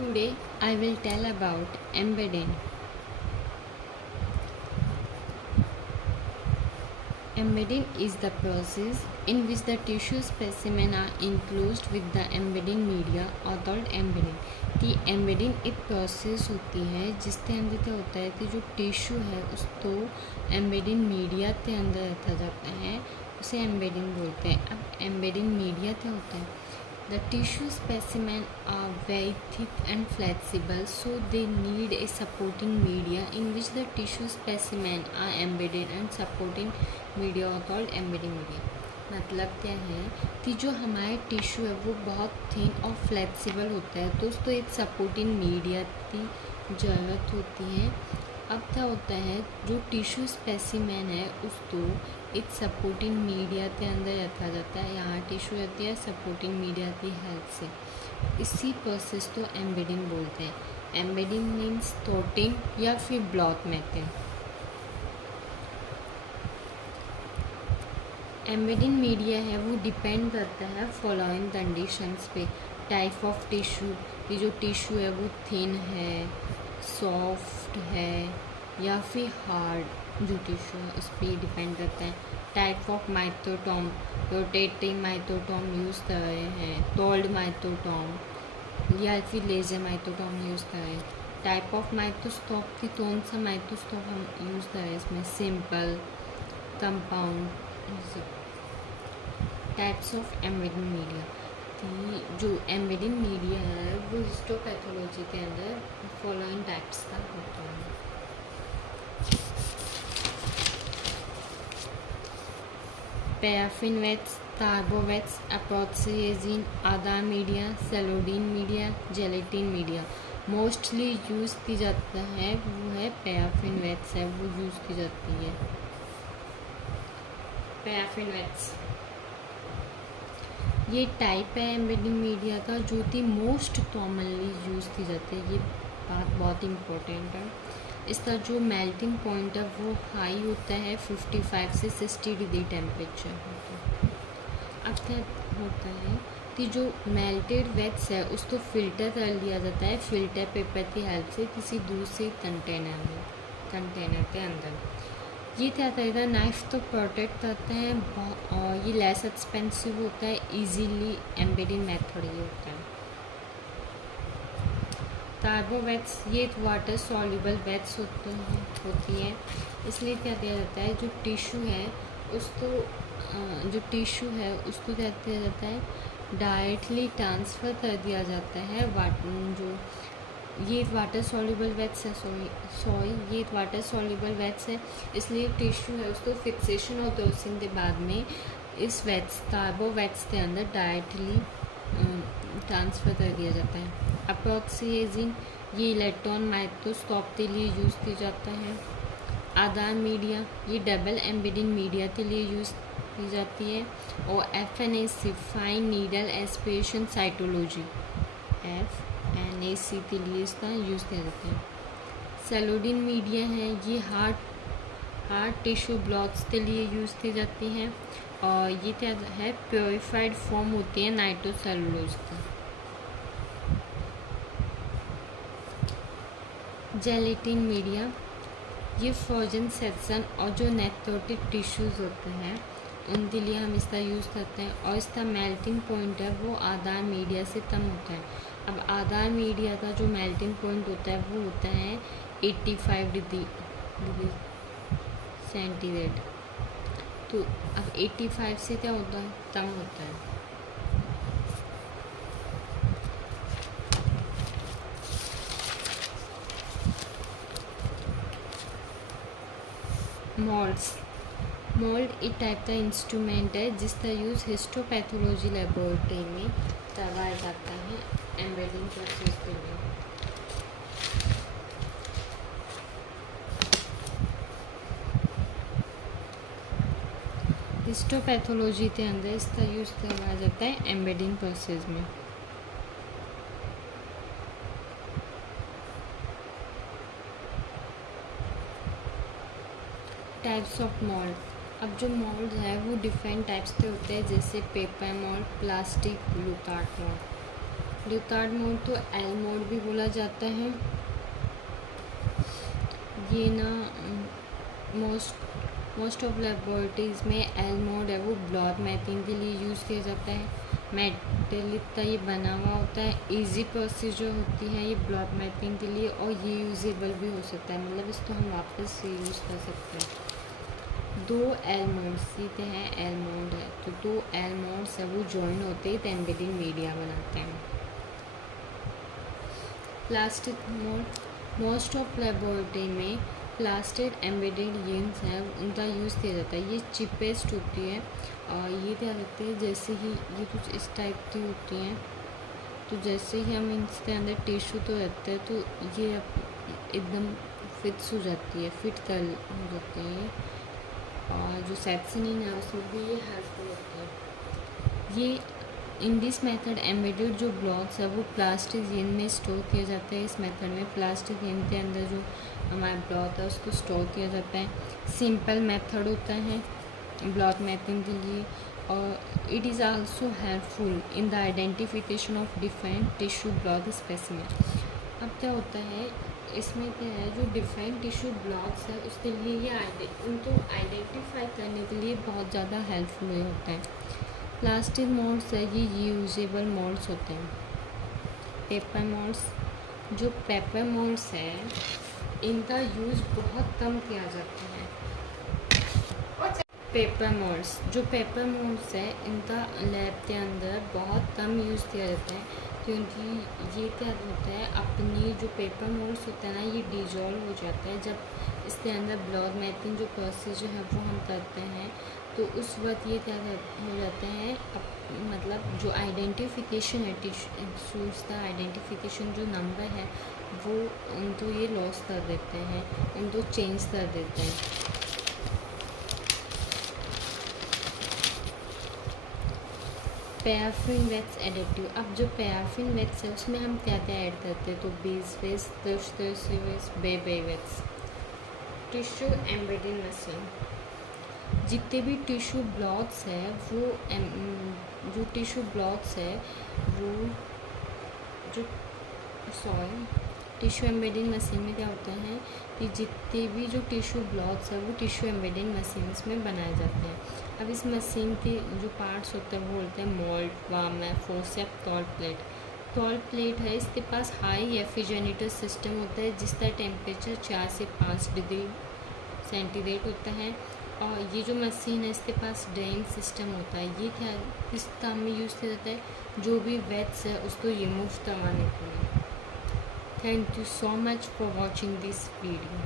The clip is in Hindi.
Today I will tell about embedding. Embedding is the process in which the tissue specimen are enclosed with the embedding media or called embedding. कि embedding एक process होती है जिसके अंदर क्या होता है कि जो tissue है उसको embedding media के अंदर रखा जाता है, उसे embedding बोलते हैं. अब embedding media क्या होता है? The tissue specimen are very thick and flexible, so they need a supporting media in which the tissue specimen are embedded, and supporting media are called embedding media. मतलब क्या है कि जो हमारे टिश्यू है वो बहुत थिन और फ्लेक्सिबल होता है, तो उसको एक सपोर्टिंग मीडिया की ज़रूरत होती है. अब क्या होता है, जो टिश्यू स्पेसिमेन है उसको एक सपोर्टिंग मीडिया के अंदर रखा जाता है. यहाँ टिश्यू रहती है सपोर्टिंग मीडिया की हेल्प से. इसी प्रोसेस को एम्बेडिंग बोलते हैं. एम्बेडिंग मीन्स कोटिंग या फिर ब्लॉक मेकिंग. एम्बेडिंग मीडिया है वो डिपेंड करता है फॉलोइंग कंडीशंस पे. टाइप ऑफ टिश्यू, ये जो टिश्यू है वो थिन है, सॉफ्ट है या फिर हार्ड जो टिश्यू है उस पर डिपेंड करता है. Type of microtome, rotating microtome use कर रहे हैं, टोल्ड माइक्रोटोम या फिर लेजर माइक्रोटोम यूज़ कर रहे हैं. टाइप ऑफ माइक्रोस्कोप की कौन सा माइक्रोस्कोप हम यूज़ कर रहे हैं इसमें, simple, compound. Types of embedding media, जो एम्बेडिंग मीडिया है वो हिस्टोपैथोलॉजी के अंदर फॉलोइंग टाइप्स का होता है. पैराफिन वेट्स, कार्बोवेट्स, एपोक्सी, आधार media, celloidin media, gelatin media. Mostly use की जाता है वो है पैराफिन वेट्स है, वो यूज़ की जाती है. पैराफिन वेट्स ये टाइप है एम्बेडिंग मीडिया का जो कि मोस्ट कॉमनली यूज़ की जाती है. ये बात बहुत इम्पोर्टेंट है. इसका जो मेल्टिंग पॉइंट है वो हाई होता है, 55 से 60 डिग्री टेम्परेचर होता है. अब क्या होता है कि जो मेल्टेड वैक्स है उसको फिल्टर कर लिया जाता है फिल्टर पेपर की हेल्प से किसी दूसरे कंटेनर के अंदर. ये क्या करेगा, नाइफ तो प्रोटेक्ट करते हैं और ये लेस एक्सपेंसिव होता है. इजीली एम्बेडिंग मेथड ये होता है. कार्बोवेट्स ये वाटर सॉल्युबल वेट्स होती है, इसलिए क्या किया जाता है, जो टिश्यू है उसको क्या किया जाता है, डायरेक्टली ट्रांसफ़र कर दिया जाता है. जो ये वाटर सॉल्युबल वेट्स है, ये वाटर सॉल्युबल वेट्स है, इसलिए टिश्यू है उसको फिक्सेशन और डोसिंग के बाद में इस वेट्स कार्बोवेट्स के अंदर डायरेक्टली ट्रांसफ़र कर दिया जाता है. अप्रोक्सिएजिन ये इलेक्ट्रॉन माइक्रोस्कोप के लिए यूज़ किया जाता है. आधार मीडिया ये डबल एम्बेडिंग मीडिया के लिए यूज़ की जाती है. और FNAC fine needle aspiration cytology, FNAC के लिए इसका यूज़ किया जाता है. सेलोडिन मीडिया है ये हार्ड टिश्यू ब्लॉक्स के लिए यूज़ की जाती हैं. और ये क्या है, प्योरीफाइड फॉर्म होती है नाइट्रोसेलुलोज की. जेलेटिन मीडिया ये फ्रोजन सेक्शन और जो नेक्रोटिक टिश्यूज़ होते हैं उनके लिए हम इसका यूज़ करते हैं. और इसका मेल्टिंग पॉइंट है वो आधार मीडिया से कम होता है. अब आधार मीडिया का जो मेल्टिंग पॉइंट होता है वो होता है 85 डिग्री सेंटीग्रेड. तो अब 85 से क्या होता है, कम होता है. मोल्ड एक टाइप का इंस्ट्रूमेंट है जिसका यूज़ हिस्टोपैथोलॉजी लेबोरेटरी में करवाया जाता है एम्बेडिंग प्रोसेस के लिए. हिस्टोपैथोलॉजी के अंदर इसका यूज़ करवाया जाता है एम्बेडिंग प्रोसेस में. Types of mould. अब जो मोल्ड है वो डिफरेंट टाइप्स के होते हैं, जैसे paper mould, plastic, blue cart mould. Leuckart mould तो एल मोड भी बोला जाता है। ये ना मोस्ट ऑफ लेबोरेटरीज़ में एल मोड है वो ब्लॉक मैपिंग के लिए यूज़ किया जाता है। मेटलिक का ये बना हुआ होता है। इजी प्रोसेस जो होती है ये ब्लॉक मैपिंग के लिए, और ये यूजेबल भी हो सकता है, मतलब इसको हम वापस से यूज़ कर सकते हैं। दो एल मोड्स सीधे हैं, एल मोड है तो दो एल मोड्स है वो जॉइन होते हैं तो एम्बेडिंग मीडिया बनाते हैं। Plastic mode most of laboratory में प्लास्टिक एम्बेडेड गेम्स हैं उनका यूज़ किया जाता है। ये चिपेस्ट होती है और ये क्या करते हैं, जैसे ही ये कुछ इस टाइप की होती हैं, तो जैसे ही हम इसके अंदर टिश्यू तो रहता है तो ये एकदम फिक्स हो जाती है, फिट कर हो जाती है। और जो सेप्सिनिन है उसमें भी ये हेल्पफुल होती है। ये इन दिस मेथड एम्बेडेड जो ब्लॉक्स है वो प्लास्टिक जेन में स्टोर किया जाता है। इस मेथड में प्लास्टिक जेन के अंदर जो हमारा ब्लॉक है उसको स्टोर किया जाता है। सिंपल मेथड होता है ब्लॉक मैपिंग के लिए, और it is also helpful in the identification of different tissue block specimen. अब क्या होता है इसमें, क्या है जो डिफरेंट टिश्यू ब्लॉक्स है उसके लिए ये उनको आइडेंटिफाई करने के लिए बहुत ज़्यादा हेल्पफुल होता है। प्लास्टिक मोड्स है ये यूजेबल मोड्स होते हैं। पेपर मोड्स, जो पेपर मोड्स है इनका यूज़ बहुत कम किया जाता है। पेपर मोड्स है इनका लैब के अंदर बहुत कम यूज़ किया जाता है, क्योंकि ये क्या होता है, अपनी जो पेपर मोड्स होता है ना ये डिजॉल्व हो जाता है जब इसके अंदर ब्लॉक मैपिंग जो प्रोसेस जो है वो हम करते हैं, तो उस वक्त ये क्या हो जाते हैं, मतलब जो आइडेंटिफिकेशन है टिश्यूज़ का आइडेंटिफिकेशन जो नंबर है वो उनको ये लॉस कर देते हैं, उनको चेंज कर देते हैं। पैराफिन वैक्स एडिटिव, अब जो पैराफिन वैक्स है उसमें हम क्या क्या ऐड करते हैं, तो बेस वेस बे वैक्स। टिश्यू एम्बेडिंग मशीन, जितने भी टिश्यू ब्लॉक्स है वो जो टिश्यू ब्लॉक्स है वो जो टिश्यू एम्बेडिंग मशीन में क्या होता है कि जितने भी जो टिश्यू ब्लॉक्स है वो टिश्यू एम्बेडिंग मशीन्स में बनाए जाते हैं। अब इस मशीन के जो पार्ट्स होते हैं वो बोलते हैं mould, warmer, forcep, tall plate है, इसके पास हाई रेफ्रिजरेटर सिस्टम होता है जिसका टेम्परेचर 4 से 5 डिग्री सेंटीग्रेड होता है। और ये जो मशीन है इसके पास ड्रेन सिस्टम होता है। ये क्या किस काम में यूज़ किया जाता है, जो भी वेट्स है उसको रिमूव करवाने के लिए। Thank you so much for watching this video.